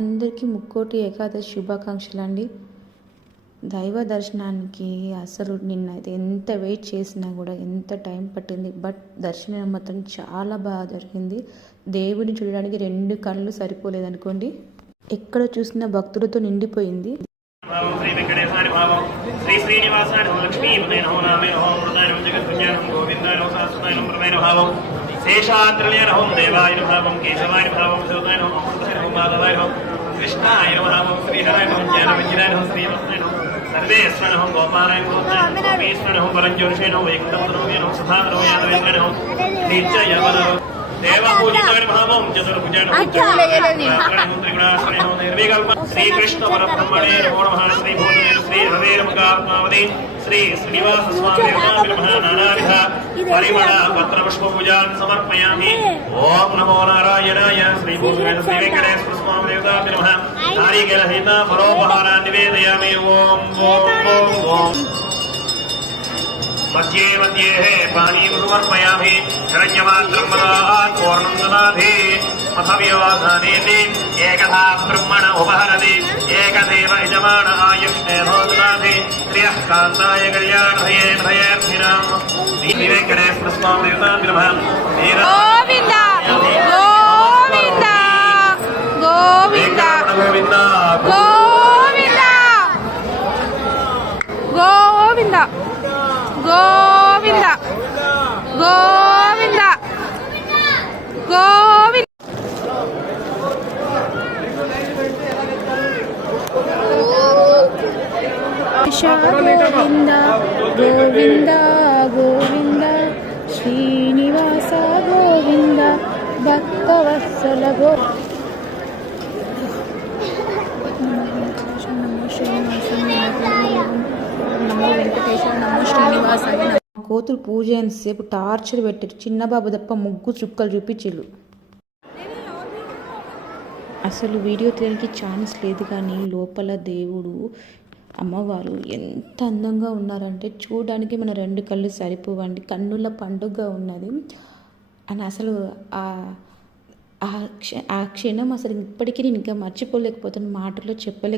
అందరికీ ముక్కోటి ఏకాదశి శుభాకాంక్షలు అండి. దైవ దర్శనానికి అసలు నిన్నైతే ఎంత వెయిట్ చేసినా కూడా ఎంత టైం పట్టింది, బట్ దర్శనం మాత్రం చాలా బాగా జరిగింది. దేవుడిని చూడడానికి 2 కళ్ళు సరిపోలేదనుకోండి. ఎక్కడ చూసినా భక్తులతో నిండిపోయింది. శేషాద్రలేరహం దేవాయ భావం కేశవాయ భావం శివతాయ నమః అమృతాయ మాధవాయ నమః కృష్ణాయ నమః శ్రీహరాయ నమః జ్ఞానవిజ్ఞాయ నమః శ్రీరత్నాయ నమః సర్వేశ్వర నమః గోపాలాయ నమః గోపీశ్వర నమః పరంజ్యోతిషే నమః వైకుంఠపదనోయ నమః సదానోయ యాదవేంద్ర నమః నిత్యయవన దేవపూజితాయ భావం చతుర్భుజాయ నమః నిర్వికల్ప శ్రీకృష్ణ పరబ్రహ్మణే నమో నమః శ్రీ భూతలే శ్రీ హరే నమః శ్రీ శ్రీనివాస స్వామి నానావిధ పరిమళ పత్ర పుష్ప పూజాన్ సమర్పయామి. ఓం నమో నారాయణాయ. శ్రీ భూతవేద శ్రీ వెంకటేశ్వర స్వామి దేవతాభ్యో నమః. నారీకేళహిత పరోపహారాన్ని నివేదయామి. ఓం ఓం ఓం ఓం. మధ్యే మధ్యే పానీయం సమర్పయామి. శరణ్యమాత్రం మదాత్ పూర్ణం దదాతి. మథవ్యోధానేతి ఏకథా బ్రహ్మణ ఉపహరతి ఏకదేవ యజమాన ఆయుష్ణేధో దదాతి. శ్రియః కాంతాయ కళ్యాణభయే భయేర్భిరాం. శ్రీ వెంకటేశ్వర స్వామి దేవతాభ్యో నమః. గోవింద గోవింద గోవింద గోవింద గోవింద గోవింద గోవింద గోవింద గోవింద. గోవింద గోవింద గోవింద శ్రీనివాస గోవింద భక్తవత్సల గో. నమో వెంకటేశ్వర నమో శ్రీనివాసాయ. కోతులు పూజ ఎంతసేపు టార్చర్ పెట్టారు. చిన్నబాబు తప్ప ముగ్గు చుక్కలు చూపించిళ్ళు. అసలు వీడియో తీయడానికి ఛాన్స్ లేదు, కానీ లోపల దేవుడు అమ్మవారు ఎంత అందంగా ఉన్నారంటే చూడడానికి మన 2 కళ్ళు సరిపోవండి. కన్నుల పండుగ ఉన్నది అని అసలు ఆ క్షణం అసలు ఇప్పటికీ నేను ఇంకా మర్చిపోలేకపోతున్నాను, మాటల్లో చెప్పలేక.